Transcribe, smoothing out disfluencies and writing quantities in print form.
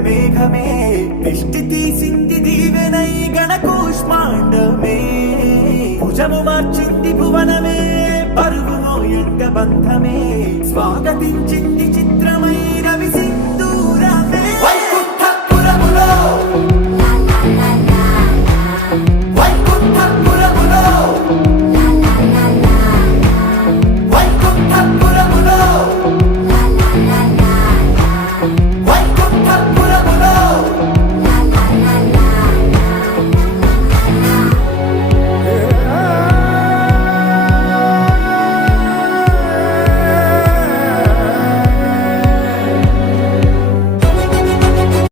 మేఘమే దృష్టి తీసింది దీవెనై గణకూష్మాండమే భుజము మార్చింది భువనమే పరుగు మోయంగ బంధమే స్వాగతించింది చిత్రమై రవిసింహ